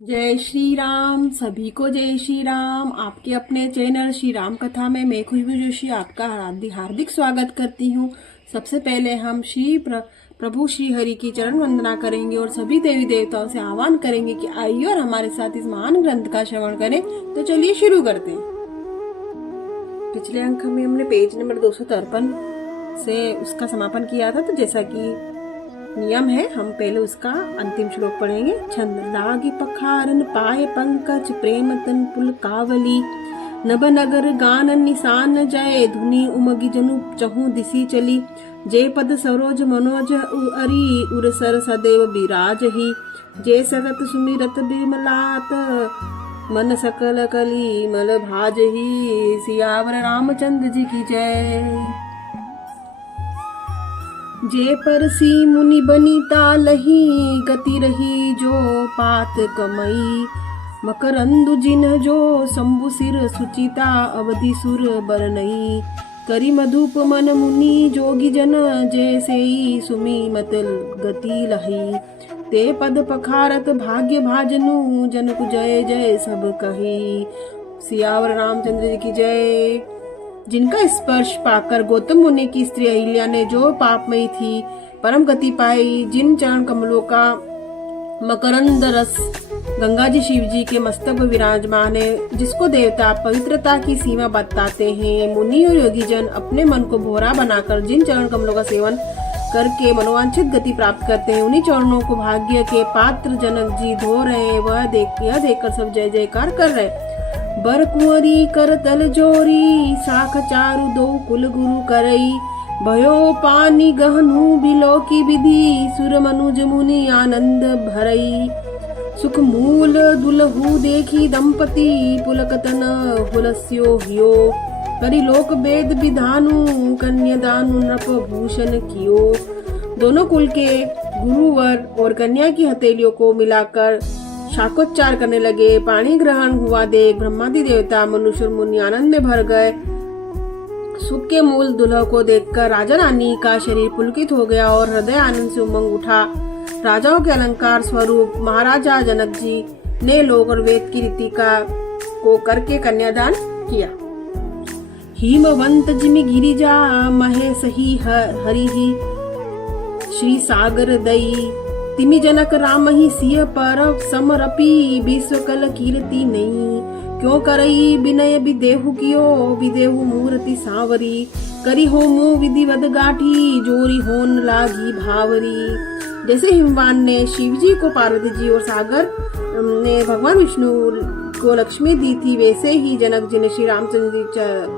जय श्री राम। सभी को जय श्री राम। आपके अपने चैनल श्री राम कथा में मैं खुशबू जोशी आपका हार्दिक स्वागत करती हूँ। सबसे पहले हम प्रभु श्री हरि की चरण वंदना करेंगे और सभी देवी देवताओं से आह्वान करेंगे कि आइए और हमारे साथ इस महान ग्रंथ का श्रवण करें। तो चलिए शुरू करते हैं। पिछले अंक में हमने पेज नंबर 253 से उसका समापन किया था। तो जैसा कि नियम है, हम पहले उसका अंतिम श्लोक पढ़ेंगे। छंद लागी पखारन पाए पंकज प्रेम तन पुल कावली नभ नगर गान निशान जय धुनी उमगी जनु चहु दिसी चली जे पद सरोज मनोज अरि उर सर सदैव विराज ही जे सतत सुमिरत बिमलात मन सकल कली मल भाज ही। सियावर रामचंद्र जी की जय। जे परसी मुनि बनीता लही गति रही जो पात कमई मकरंदु जिन जो शंभु सिर सुचिता अवधि सुर बरनई करी मधुप मन मुनि जोगी जन जैसे सुमी मतल गति लही ते पद पखारत भाग्य भाजनु जनक जय जय सब कही। सियावर रामचंद्र जी की जय। जिनका स्पर्श पाकर गौतम मुनि की स्त्री अहिल्या ने जो पापमयी थी परम गति पाई, जिन चरण कमलों का मकरंद रस गंगा जी शिव जी के मस्तक पर विराजमान है, जिसको देवता पवित्रता की सीमा बताते हैं, मुनि और योगी जन अपने मन को भोरा बनाकर जिन चरण कमलों का सेवन करके मनोवांछित गति प्राप्त करते हैं, उन्हीं चरणों को भाग्य के पात्र जनक जी धो रहे। वह देखकर सब जय जयकार कर रहे। बर कुंवरी कर तल जोरी साख चारु दो कुल गुरु करई भयो पानी गहनु बिलो की विधि सुर मनुज मुनि आनंद भरई सुख मूल दुलहु देखी दंपति पुलकतन हुलस्यो हियो करी लोक वेद विधानु कन्यादानु नृप भूषण कियो। दोनों कुल के गुरुवर और कन्या की हथेलियों को मिलाकर शाकोच्चार करने लगे। पाणी ग्रहण हुआ देख ब्रह्मादि देवता मनुष्य और मुनि आनंद में भर गए। सुख के मूल दुल्हा को देखकर राजा रानी का शरीर पुलकित हो गया और हृदय आनंद से उमंग उठा। राजाओं के अलंकार स्वरूप महाराजा जनक जी ने लोक और वेद की रीति को करके कन्यादान किया। हिमवंत जिमि गिरिजा महेश ही हरि ही श्री सागर दई तिमि जनक राम ही सिय पर समरपी विश्व कल कीर्ति नहीं क्यों करई विनय विदेहु कियो विदेहु मूर्ति सावरी करी होमु विधिवद गाठी जोरी होन लागी भावरी। जैसे हिमवान ने शिव जी को पार्वती जी और सागर ने भगवान विष्णु को लक्ष्मी दी थी, वैसे ही जनक जी ने श्री रामचंद्र जी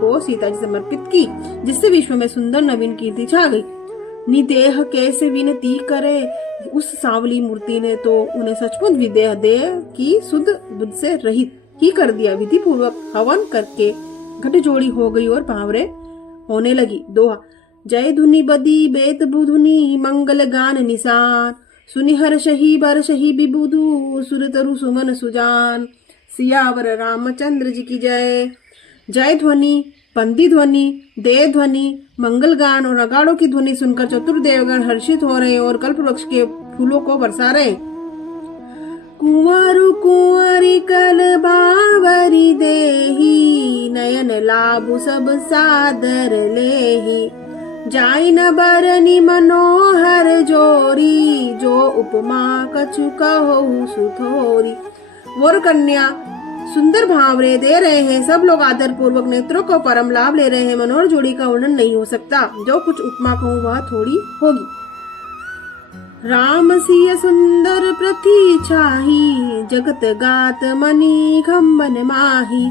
को सीता जी समर्पित की, जिससे विश्व में सुंदर नवीन कीर्ति छा गई। निदेह कैसे विनती करे उस सांवली मूर्ति ने तो उन्हें सचमुच विदेह देह की शुद्ध बुद्ध से रहित ही कर दिया। विधि पूर्वक हवन करके घट जोड़ी हो गई और भावरे होने लगी। दोहा जय धुनि बदी बेत बुधुनि मंगल गान निशान सुनि हर्षहि बरषहि विबुधु सुर तरु सुमन सुजान। सियावर रामचंद्र जी की जय। जय ध्वनि, पंदी ध्वनि, दे ध्वनि, मंगल गान और नगाड़ों की ध्वनि सुनकर चतुर्देवगण हर्षित हो रहे और कल्प वृक्ष के फूलों को बरसा रहे। कुंवरु कुंवरी कल बावरी देही नयन लाभु सब सादर लेही जाई न बरनी मनोहर जोरी जो उपमा कछु कहो सुथोरी। वो कन्या सुंदर भावरे दे रहे हैं, सब लोग आदर पूर्वक नेत्रों को परम लाभ ले रहे हैं। मनोहर जोड़ी का वर्णन नहीं हो सकता, जो कुछ उपमा कहूँ वह थोड़ी होगी। राम सिय सुंदर प्रति छाही जगत गात मनी खम्बन माही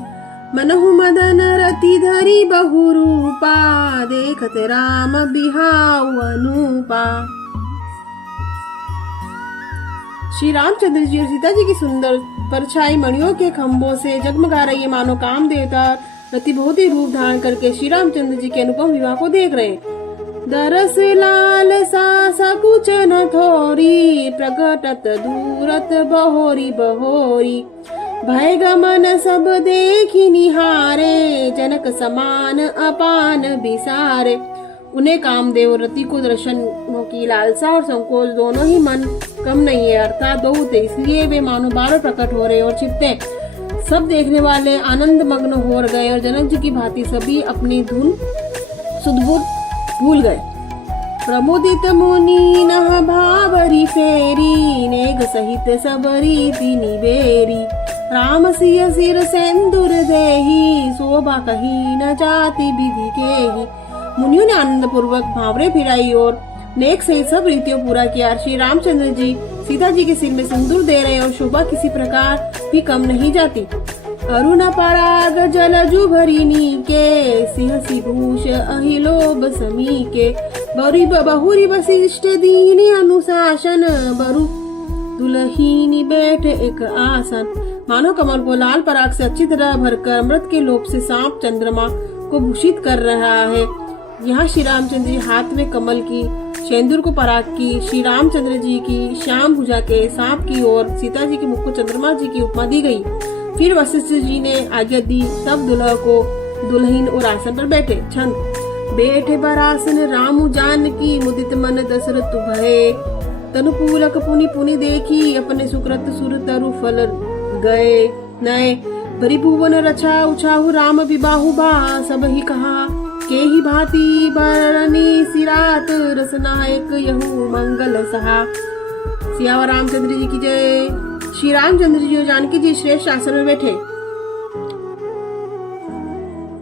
मनहु मदन रति धरी बहु रूपा देखत राम बिहाउ अनुपा। श्री रामचंद्र जी और सीता जी की सुंदर परछाई मणियों के खंभों से जगमगा रही है, मानो काम देवता रति बहुत ही रूप धारण करके श्री रामचंद्र जी के अनुपम विवाह को देख रहे हैं। दरस लाल सा कुछ न थोरी प्रकटत दूरत बहोरी बहोरी भय गमन सब देखी निहारे जनक समान अपान बिसारे उन्हें कामदेव और रति को दर्शनों की लालसा और संकोच दोनों ही मन कम नहीं है, अर्थात बहुत है, इसलिए वे मानो बार प्रकट हो रहे और छिपते। सब देखने वाले आनंद मग्न हो गए और जनक जी की भांति सभी अपनी धुन सुदबुद भूल गए। प्रमुदित मुनि नह भावरी फेरी, नेग सहित सबरी तिनि बेरी, राम सिय सिर सेंदुर देही, शोभा कही न जाति विधि केही। मुनियों ने आनंद पूर्वक भावरे फिराई और नेक सहित सब रीतियों पूरा किया। श्री रामचंद्र जी सीता जी के सिर में सिंदूर दे रहे और शोभा किसी प्रकार भी कम नहीं जाती। अरुण पराग जलजु भरिनी के, सिंहसी भूष अहिलोभ समी के, बहुरी वशिष्ठ दीनी अनुशासन, बरु दुल्हीनी बैठ एक आसन। मानो कमल को लाल पराग से अच्छी तरह भरकर अमृत के लोभ से सांप चंद्रमा को भूषित कर रहा है। यहाँ श्री रामचंद्र जी हाथ में कमल की, शेंदूर को पराग की, श्री रामचंद्र जी की श्याम भुजा के सांप की और सीता जी के मुख को चंद्रमा जी की उपमा दी गई। फिर वशिष्ठ जी ने आज्ञा दी, सब दुल्हा को दुल्हन और आसन पर बैठे। छंद बैठे बरासन रामु जानकी, मुदित मन दशरथ भये, तनु पूलक पुनि पुनि देखी, अपने सुकृत सुर तरु फल गए नए। भरी भुवन रचा उछाहु राम विबाहु बा, सब ही कहा के ही भांति बरनी सिरात, रसनायक यहू मंगल सहा। सियावर रामचंद्र जी की जय। श्री रामचंद्र जी और जानकी जी श्रेष्ठ आसन में बैठे।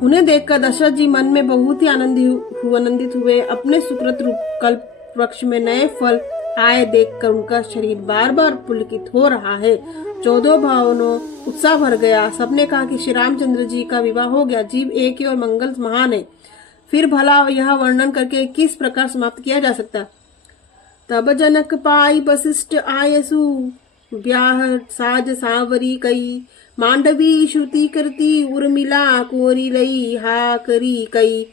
उन्हें देखकर दशरथ जी मन में बहुत ही आनंदित हुए। अपने सुकृत रूप कल्प वृक्ष में नए फल आए देखकर उनका शरीर बार बार पुलकित हो रहा है। 14 भावनों उत्साह भर गया। सबने कहा कि श्री रामचंद्र जी का विवाह हो गया। जीव एक ही और मंगल महान है। फिर भला यह वर्णन करके किस प्रकार समाप्त किया जा सकता। तब जनक पाई वशिष्ठ आयसु, ब्याह साज सावरी कई, मांडवी श्रुति करती उर्मिला कोरी लई, हा करी कई।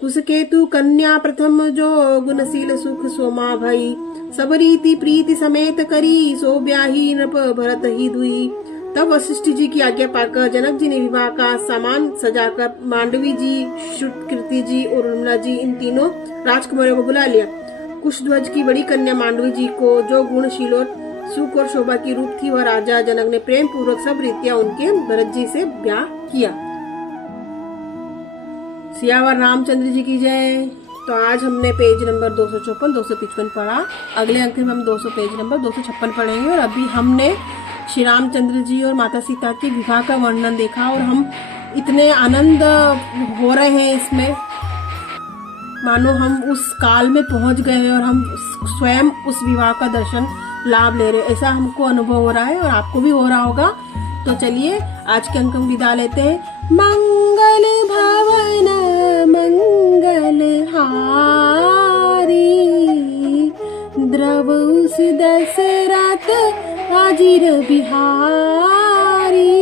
कुसकेतु कन्या प्रथम जो, गुणशील सुख सोमा भई, सब रीति प्रीति समेत करी, सो ब्याही नृप भरत ही दुई। तब वशिष्ठ जी की आज्ञा पाकर जनक जी ने विवाह का सामान सजाकर मांडवी जी, श्रुतकीर्ति जी और उर्मिला जी इन तीनों राजकुमारियों को बुला लिया। कुशध्वज की बड़ी कन्या मांडवी जी को, जो गुणशील और सुख और शोभा की रूप थी, वह राजा जनक ने प्रेम पूर्वक सब रीतियां उनके भरत जी से ब्याह किया। सियावर रामचंद्र जी की जय। तो आज हमने पेज नंबर 254, 255 पढ़ा। अगले अंक में हम पेज नंबर 256 पढ़ेंगे। और अभी हमने श्री रामचंद्र जी और माता सीता के विवाह का वर्णन देखा और हम इतने आनंद हो रहे हैं इसमें, मानो हम उस काल में पहुंच गए हैं और हम स्वयं उस विवाह का दर्शन लाभ ले रहे, ऐसा हमको अनुभव हो रहा है और आपको भी हो रहा होगा। तो चलिए आज के अंक हम विदा लेते हैं। मंगल भवन मंगल हारी, द्रवस दशरथ हाजिर बिहारी।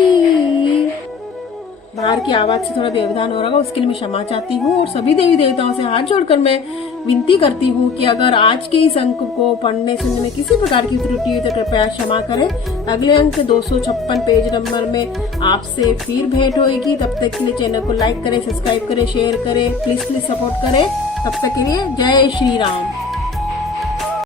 बाहर की आवाज से थोड़ा व्यवधान हो रहा है, उसके लिए मैं क्षमा चाहती हूँ। और सभी देवी देवताओं से हाथ जोड़कर मैं विनती करती हूँ कि अगर आज के इस अंक को पढ़ने सुनने में किसी प्रकार की त्रुटि हुई तो कृपया क्षमा करें। अगले अंक 256 पेज नंबर में आपसे फिर भेंट होगी। तब तक के लिए चैनल को लाइक करें, सब्सक्राइब करें, शेयर करें, प्लीज सपोर्ट करें। तब तक के लिए जय श्री राम।